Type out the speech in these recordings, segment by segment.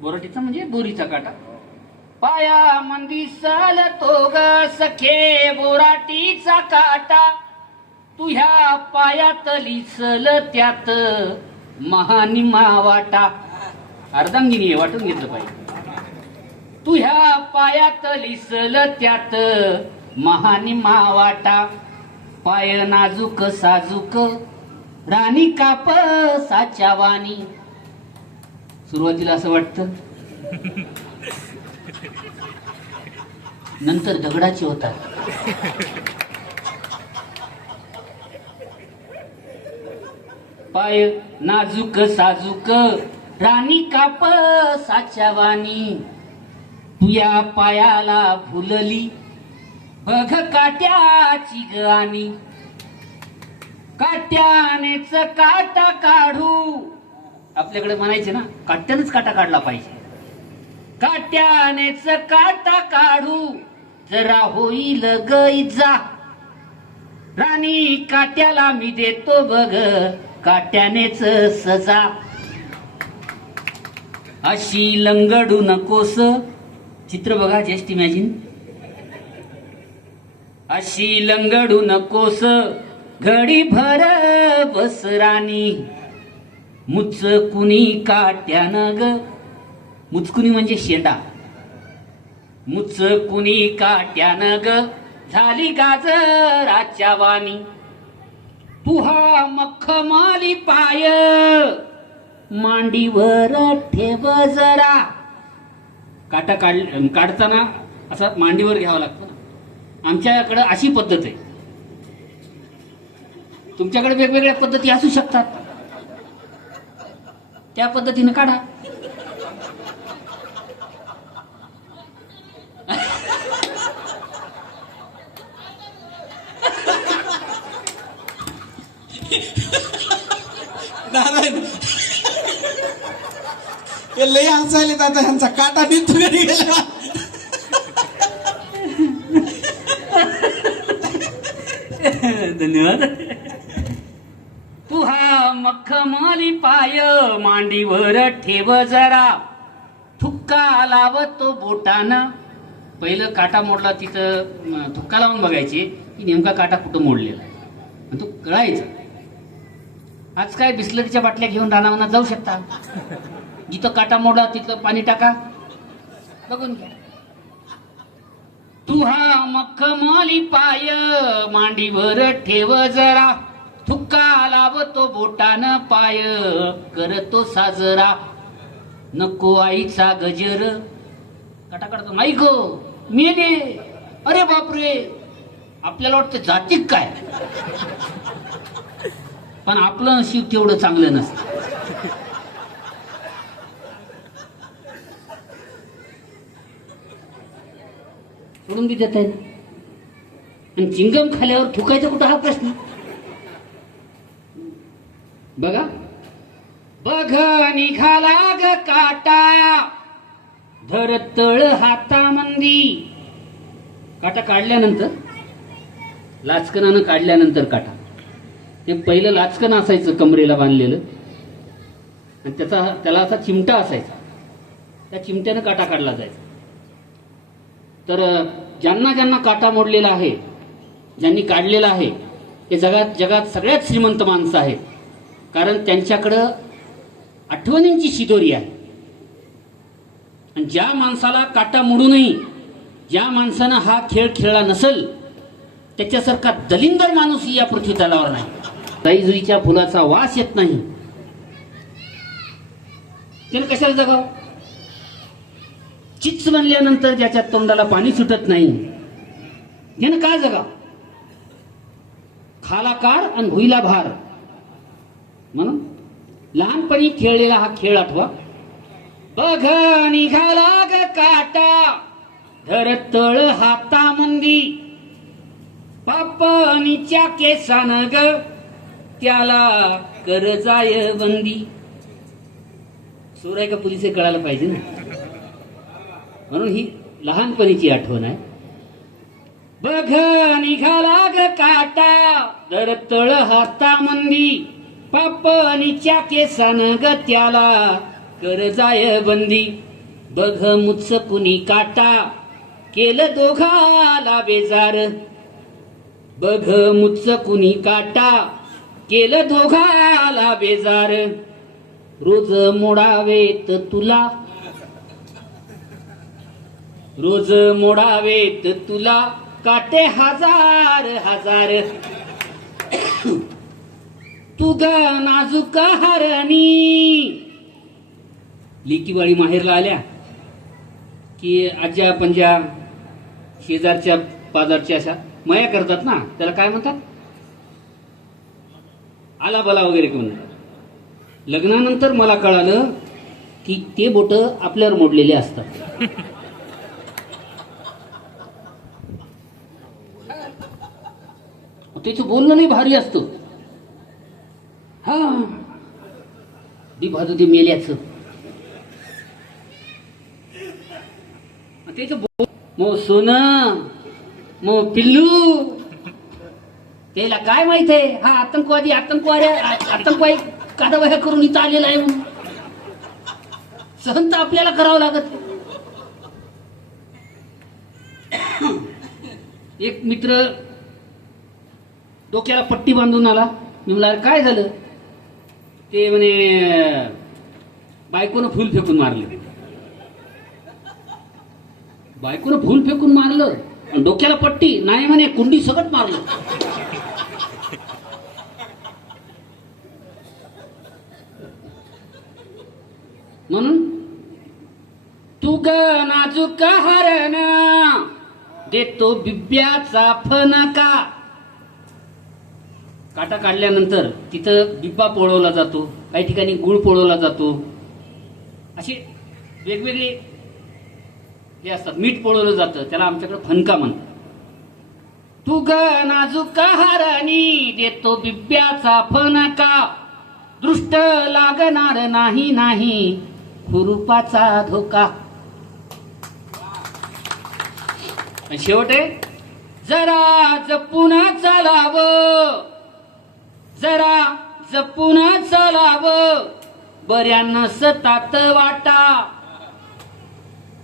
बोराटीचा म्हणजे बोरीचा काटा. पाया मंदी साल तो ग सखे बोराटीचा काटा, तुझ्या पायात लिसल त्यात महानिमा वाटा. अर्धांगिनी वाटून घेतलं पाहिजे. तुझ्या पायात लिसल त्यात महानिमा वाटा. पाय नाजूक साजूक राणी काप साच्या वाणी. सुरुवातीला असं वाटतं, नंतर दगडाचे होतात. पाय नाजूक साजूक राणी काप साच्या वाणी. तुया पायाला फुलली बघ काट्याची गाणी. काट्यानेच काटा काढू, आपल्याकडे म्हणायचे ना, काट्यानेच काटा काढला पाहिजे. काट्यानेच काटा काढू जरा होईल गैजा. राणी काट्याला मी देतो बघ काट्यानेच सजा. अशी लंगडू नकोस, चित्र बघा, जस्ट इमॅजिन. अशी लंगडू नकोस घडी भर बस राणी. मुचकुनी काट्यानं ग, मुचकुनी म्हणजे शेंडा. मुचकुनी काट्यानं ग झाली गाजराच्या वाणी. तुहा मखमाली पाय मांडीवर ठेव जरा. काटा काढताना असा मांडीवर घ्यावा लागतो ना. आमच्याकडे अशी पद्धत आहे. तुमच्याकडे वेगवेगळ्या पद्धती असू शकतात, त्या पद्धतीने काढा. नारायण हे लय हसायले दादा, ह्यांचा काटा निघतो घरी गेला. धन्यवाद. तुहा मखमली पाय मांडीवर ठेव जरा. थुक्का लावतो बोटानं. पहिलं काटा मोडला तिथं थुक्का लावून बघायचे की नेमका काटा कुठं मोडलेला आहे, तो कळायचा. आज काय बिस्लरीच्या बाटल्या घेऊन रानावनात जाऊ शकता. जिथं काटा मोडला तिथं पाणी टाका, बघून घ्या. तुहा मखमली पाय मांडीवर ठेव जरा. थुक्का लावतो बोटानं पाय करतो साजरा. नको आईचा गजर, काटा काढतो नाही गो मेले. अरे बापरे, आपल्याला वाटतं जातीक काय, पण आपलं नशीब तेवढं चांगलं नसतं. सोडून बी देत आहे. आणि चिंगम खाल्यावर थुकायचा कुठं हा प्रश्न. बघा, बघ निघाला ग काटा धर तळ हातामंदी. काटा काढल्यानंतर, लाचकनानं काढल्यानंतर काटा, ते पहिलं लाचकन असायचं कमरेला बांधलेलं, आणि त्याला असा चिमटा असायचा. त्या चिमट्यानं काटा काढला जायचा. तर ज्यांना ज्यांना काटा मोडलेला आहे, ज्यांनी काढलेला आहे, ते जगात सगळ्यात श्रीमंत माणसं आहेत. कारण त्यांच्याकडं आठवणींची शिदोरी आहे. आणि ज्या माणसाला काटा मोडूनही, ज्या माणसानं हा खेळ खेळला नसेल, त्याच्यासारखा दलिंदर माणूस या पृथ्वी तलावर नाही. जाईजुईच्या फुलाचा वास येत नाही, त्याला कशाला जगाव. चिच्च बनल्यानंतर ज्याच्या तोंडाला पाणी सुटत नाही, त्यानं काय जगाव. खाला काळ आणि भुईला भार. म्हणून लहानपणी खेळलेला हा खेळ आठवा. बघ निघाला ग काटा धर तळ हातामंदी. पापणीच्या केसानं ग त्याला कर जाय बंदी. सोराय का पोलिस कळायला पाहिजे ना, म्हणून ही लहानपणीची आठवण आहे. बघ निघाला ग काटा धर तळ हातामंदी. पापणीच्या केसान ग त्याला कर जाय बंदी. बघ मुच्च कुणी काटा केलं दोघाला बेजार. बघ मुच्च कुणी काटा केलं दोघाला बेजार. रोज मोडावेत तुला, रोज मोडावेत तुला काटे हजार हजार. तू ग नाजूक हरणी. लेकीवाळी माहेरला आल्या की आज्या पंजा शेजारच्या पाजारच्या अशा मया करतात ना, त्याला काय म्हणतात, आला बला वगैरे म्हणतात. लग्नानंतर मला कळालं की ते बोट आपल्यावर मोडलेले असतात. त्याचं बोलणं नाही भारी असतं. हा दी भाजू ते मेल्याचं त्याचं मो सोनं मो पिल्लू. त्याला काय माहित आहे हा आतंकवादी आतंकवादी कादावह्या करून इथं आलेला आहे म्हणून. सहन तर आपल्याला करावं लागत. एक मित्र डोक्याला पट्टी बांधून आला. मी म्हणला अरे काय झालं. ते म्हणे बायकोनं फुल फेकून मारले. बायकोनं फुल फेकून मारलं आणि डोक्याला पट्टी नाही म्हणे कुंडी सकट मारलं. म्हणून तू ग नाजूक हरण देतो बिब्याचा फणका. काटा काढल्यानंतर तिथं बिब्बा पोळवला जातो, काही ठिकाणी गुळ पोळवला जातो, असे वेगवेगळे हे असतात. मीठ पोळवलं जातं, त्याला आमच्याकडे फणका म्हणतात. तू ग नाजूक हरणी देतो बिब्याचा फणका. दृष्ट लागणार नाही नाही खुरुपाचा धोका. आणि शेवट आहे जरा जपून चालावं, जरा जपून चालावं बऱ्यानं सतात वाटा.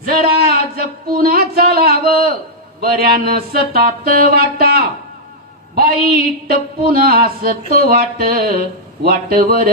जरा जपून चालावं बऱ्यानं सतात वाटा. बाई टपून असत वाट वाटवर